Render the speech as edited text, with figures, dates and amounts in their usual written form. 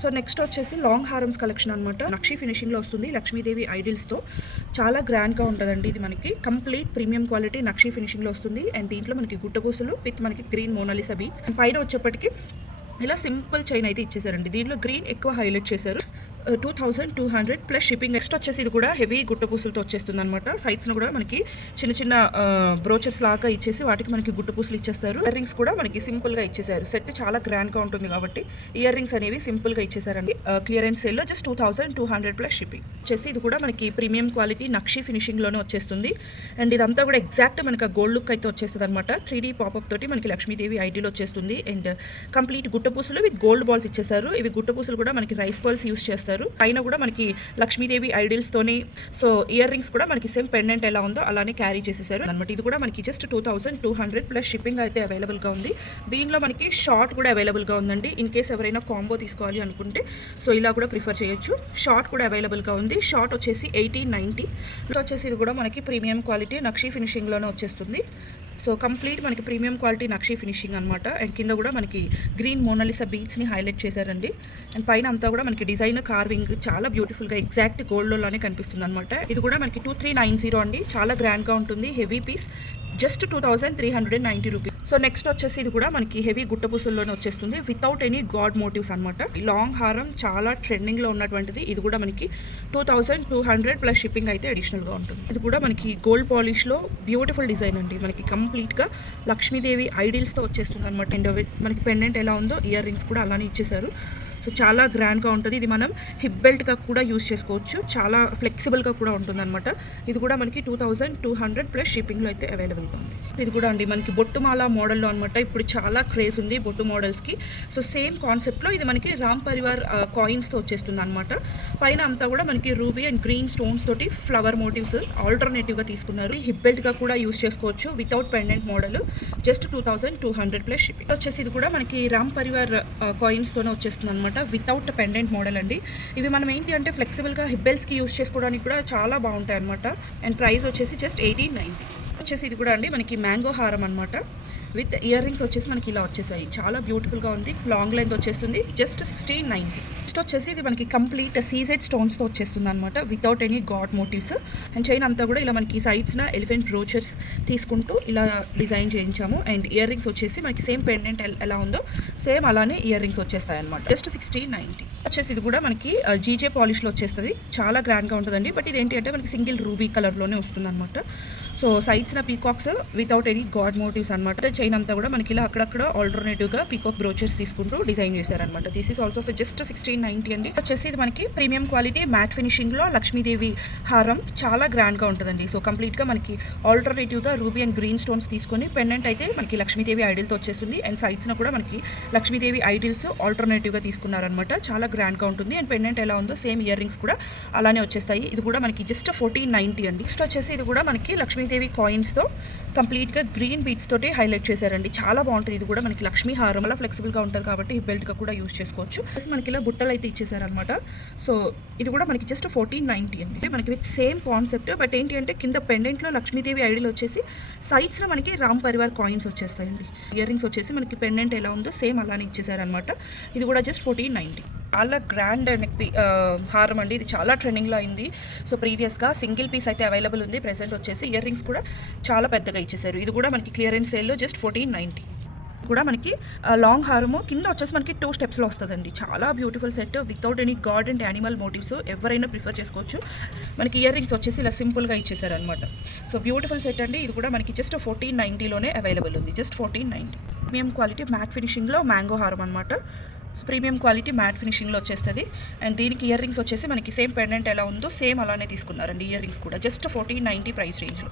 So next వచ్చేసి long హారమ్స్ collection అనమాట. నక్షి ఫినిషింగ్లో వస్తుంది, లక్ష్మీదేవి ఐడిల్స్తో. చాలా గ్రాండ్గా ఉంటుందండి. ఇది మనకి కంప్లీట్ ప్రీమియం క్వాలిటీ నక్షి ఫినిషింగ్లో వస్తుంది. అండ్ దీంట్లో మనకి గుట్టపూసలు విత్ మనకి గ్రీన్ మోనాలిసా బీడ్స్. పైన వచ్చేప్పటికి ఇలా సింపుల్ చైన్ అయితే ఇచ్చేసారండి. దీంట్లో గ్రీన్ ఎక్కువ హైలైట్ చేశారు. 2200 ప్లస్ షిప్పింగ్. నెక్స్ట్ వచ్చేసి ఇది కూడా హెవీ గుట్టపూసలతో వచ్చేస్తుంది అనమాట. సైడ్స్ను కూడా మనకి చిన్న చిన్న బ్రోచర్స్ లాగా ఇచ్చేసి వాటికి మనకి గుట్టపూసలు ఇచ్చేస్తారు. ఇయర్ రింగ్స్ కూడా మనకి సింపుల్గా ఇచ్చేసారు. సెట్ చాలా గ్రాండ్గా ఉంటుంది కాబట్టి ఇయర్ రింగ్స్ అనేవి సింపుల్గా ఇచ్చేసారండి. క్లియరెన్స్ సేల్లో జస్ట్ 2200 ప్లస్ షిప్పింగ్. వచ్చేసి ఇది కూడా మనకి ప్రీమియం క్వాలిటీ నక్షి ఫినిషింగ్లోనే వచ్చేస్తుంది. అండ్ ఇదంతా కూడా ఎగ్జాక్ట్ మనకి గోల్డ్ లుక్ అయితే వచ్చేస్తుంది అనమాట. 3D పాపప్ తోటి మనకి లక్ష్మీదేవి ఐడీలో వచ్చేస్తుంది. And complete గుట్టపూసలు with gold balls ఇచ్చేసారు. ఇవి గుట్టపూసలు కూడా మనకి రైస్ బాల్స్ యూస్ చేస్తారు. పైన కూడా మనకి లక్ష్మీదేవి ఐడిల్స్ తోని సో ఇయర్ రింగ్స్ కూడా మనకి సేమ్ పెండెంట్ ఎలా ఉందో అలానే క్యారీ చేసేసారు అనమాట. ఇది కూడా మనకి జస్ట్ 2200 ప్లస్ షిప్పింగ్ అయితే అవైలబుల్ గా ఉంది. దీనిలో మనకి షార్ట్ కూడా అవైలబుల్ గా ఉందండి. ఇన్ కేస్ ఎవరైనా కాంబో తీసుకోవాలి అనుకుంటే సో ఇలా కూడా ప్రిఫర్ చేయొచ్చు. షార్ట్ కూడా అవైలబుల్ గా ఉంది. షార్ట్ వచ్చేసి 1890. వచ్చేసి ఇది కూడా మనకి ప్రీమియం క్వాలిటీ నక్షి ఫినిషింగ్ లోనే వచ్చేస్తుంది. సో కంప్లీట్ మనకి ప్రీమియం క్వాలిటీ నక్షి ఫినిషింగ్ అనమాట. అండ్ కింద కూడా మనకి గ్రీన్ మోనాలిసా బీడ్స్ని హైలైట్ చేశారండి. అండ్ పైన అంతా కూడా మనకి డిజైన్ కార్వింగ్ చాలా బ్యూటిఫుల్గా ఎగ్జాక్ట్ గోల్డ్లోనే కనిపిస్తుంది అనమాట. ఇది కూడా మనకి 2390 అండి. చాలా గ్రాండ్గా ఉంటుంది. Heavy piece just 2390 rupees. So next వచ్చేసి ఇది కూడా మనకి హెవీ గుట్టపూసల్లోనే వచ్చేస్తుంది వితౌట్ ఎనీ గాడ్ మోటివ్స్ అనమాట. లాంగ్ హారం చాలా ట్రెండింగ్లో ఉన్నటువంటిది. ఇది కూడా మనకి 2200 ప్లస్ షిప్పింగ్ అయితే అడిషనల్గా ఉంటుంది. ఇది కూడా మనకి గోల్డ్ పాలిష్లో బ్యూటిఫుల్ డిజైన్ అండి. మనకి కంప్లీట్గా లక్ష్మీదేవి ఐడిల్స్తో వచ్చేస్తుంది అనమాట. అండ్ మనకి పెండెంట్ ఎలా ఉందో ఇయర్ రింగ్స్ కూడా అలానే ఇచ్చేసారు. సో చాలా గ్రాండ్గా ఉంటుంది. ఇది మనం హిప్ బెల్ట్గా కూడా యూస్ చేసుకోవచ్చు. చాలా ఫ్లెక్సిబుల్గా కూడా ఉంటుంది అనమాట. ఇది కూడా మనకి 2200 ప్లస్ షిప్పింగ్లో అయితే అవైలబుల్గా ఉంది. ఇది కూడా అండి మనకి బొట్టుమాల మోడల్లో అనమాట. ఇప్పుడు చాలా క్రేజ్ ఉంది బొట్టు మోడల్స్కి. సో సేమ్ కాన్సెప్ట్లో ఇది మనకి రామ్ పరివార్ కాయిన్స్తో వచ్చేస్తుంది అనమాట. పైన అంతా కూడా మనకి రూబీ అండ్ గ్రీన్ స్టోన్స్ తోటి ఫ్లవర్ మోటివ్స్ ఆల్టర్నేటివ్గా తీసుకున్నారు. హిప్ బెల్ట్గా కూడా యూస్ చేసుకోవచ్చు without pendant model. Just 2200 plus shipping. వచ్చేసి ఇది కూడా మనకి రామ్ పరివార్ కాయిన్స్తోనే వచ్చేస్తుంది అనమాట. వితౌట్ పెండెంట్ మోడల్ అండి. ఇవి మనం ఏంటి అంటే ఫ్లెక్సిబుల్గా హిబ్బెల్స్కి యూస్ చేసుకోవడానికి కూడా చాలా బాగుంటాయి అనమాట. అండ్ ప్రైస్ వచ్చేసి జస్ట్ 1890. వచ్చేసి ఇది కూడా అండి మనకి మ్యాంగో హారం అనమాట. విత్ ఇయర్ రింగ్స్ వచ్చేసి మనకి ఇలా వచ్చేసాయి. చాలా బ్యూటిఫుల్గా ఉంది. లాంగ్ లెంత్ వచ్చేస్తుంది. జస్ట్ 1690. నెక్స్ట్ వచ్చేసి ఇది మనకి కంప్లీట్ సీజెడ్ స్టోన్స్తో వచ్చేస్తుంది అనమాట. Without any god motifs. And chain అంతా కూడా ఇలా మనకి సైడ్స్న ఎలిఫెంట్ బ్రోచర్స్ తీసుకుంటూ ఇలా డిజైన్ చేయించాము. అండ్ ఇయర్ రింగ్స్ వచ్చేసి మనకి సేమ్ పెండెంట్ ఎలా ఉందో సేమ్ అలానే ఇయర్ రింగ్స్ వచ్చేస్తాయి అనమాట. జస్ట్ 1690. వచ్చేసి ఇది కూడా మనకి జీజే పాలిష్లో వచ్చేస్తుంది. చాలా గ్రాండ్గా ఉంటుందండి. బట్ ఇది ఏంటి అంటే మనకి సింగిల్ రూబీ కలర్లోనే వస్తుంది అనమాట. So సైడ్స్న peacocks without any god motifs అనమాట. చైన్ అంతా కూడా మనకి ఇలా అక్కడక్కడ ఆల్టర్నేటివ్గా పీకాక్ బ్రోచెస్ తీసుకుంటూ డిజైన్ చేశారనమాట. This is also for just 1690 అండి. వచ్చేసి ఇది మనకి ప్రీమియం క్వాలిటీ మ్యాట్ ఫినిషింగ్లో లక్ష్మీదేవి హారం. చాలా గ్రాండ్గా ఉంటుందండి. సో కంప్లీట్గా మనకి ఆల్టర్నేటివ్గా రూబీ అండ్ గ్రీన్ స్టోన్స్ తీసుకొని పెండెంట్ అయితే మనకి లక్ష్మీదేవి ఐడిల్తో వచ్చేస్తుంది. అండ్ సైడ్స్న కూడా మనకి లక్ష్మీదేవి ఐడిల్స్ ఆల్టర్నేటివ్గా తీసుకున్నారనమాట. చాలా గ్రాండ్గా ఉంటుంది. అండ్ పెండెంట్ ఎలా ఉందో సేమ్ ఇయర్ రింగ్స్ కూడా అలానే వచ్చేస్తాయి. ఇది కూడా మనకి జస్ట్ 1490 అండి. నెక్స్ట్ వచ్చేసి ఇది కూడా మనకి లక్ష్మీదేవి కాయిన్స్తో కంప్లీట్గా గ్రీన్ బీడ్స్ తోటి హైలైట్ చేశారండి. చాలా బాగుంటుంది. ఇది కూడా మనకి లక్ష్మీ హారం అలా ఫ్లెక్సిబుల్గా ఉంటుంది కాబట్టి హిప్ బెల్ట్గా కూడా యూస్ చేసుకోవచ్చు. మనకి ఇలా బుట్టలు అయితే ఇచ్చేసారనమాట. సో ఇది కూడా మనకి జస్ట్ 1490 అండి. మనకి విత్ సేమ్ కాన్సెప్ట్. బట్ ఏంటి అంటే కింద పెండెంట్లో లక్ష్మీదేవి ఐడిల్ వచ్చేసి సైడ్స్లో మనకి రామ్ పరివార్ కాయిన్స్ వచ్చేస్తాయండి. ఇయర్ రింగ్స్ వచ్చేసి మనకి పెండెంట్ ఎలా ఉందో సేమ్ అలానే ఇచ్చేసారనమాట. ఇది కూడా జస్ట్ 1490. చాలా గ్రాండ్ నెక్ హారం అండి. ఇది చాలా ట్రెండింగ్లో అయింది. సో ప్రీవియస్గా సింగిల్ పీస్ అయితే అవైలబుల్ ఉంది. ప్రెసెంట్ వచ్చేసి ఇయర్ రింగ్స్ కూడా చాలా పెద్దగా ఇచ్చేసారు. ఇది కూడా మనకి క్లియరెన్స్ సేల్లో జస్ట్ 1490. కూడా మనకి లాంగ్ హారము కింద వచ్చేసి మనకి 2 స్టెప్స్లో వస్తుందండి. చాలా beautiful set without any god and animal motives. ఎవరైనా ప్రిఫర్ చేసుకోవచ్చు. మనకి ఇయర్ రింగ్స్ వచ్చేసి ఇలా సింపుల్గా ఇచ్చేసారనమాట. సో బ్యూటిఫుల్ సెట్ అండి. ఇది కూడా మనకి జస్ట్ 1490లోనే అవైలబుల్ ఉంది. జస్ట్ 1490. ప్రీమియం క్వాలిటీ మ్యాట్ ఫినిషింగ్లో మ్యాంగో హారం అనమాట. సో ప్రీమియం క్వాలిటీ మ్యాట్ ఫినిషింగ్లో వచ్చేస్తుంది. అండ్ దీనికి ఇయర్ రింగ్స్ వచ్చేసి మనకి సేమ్ పెండెంట్ ఎలా ఉందో సేమ్ అలానే తీసుకున్నారండి. ఇయర్ రింగ్స్ కూడా జస్ట్ 1490 ప్రైస్ రేంజ్లో.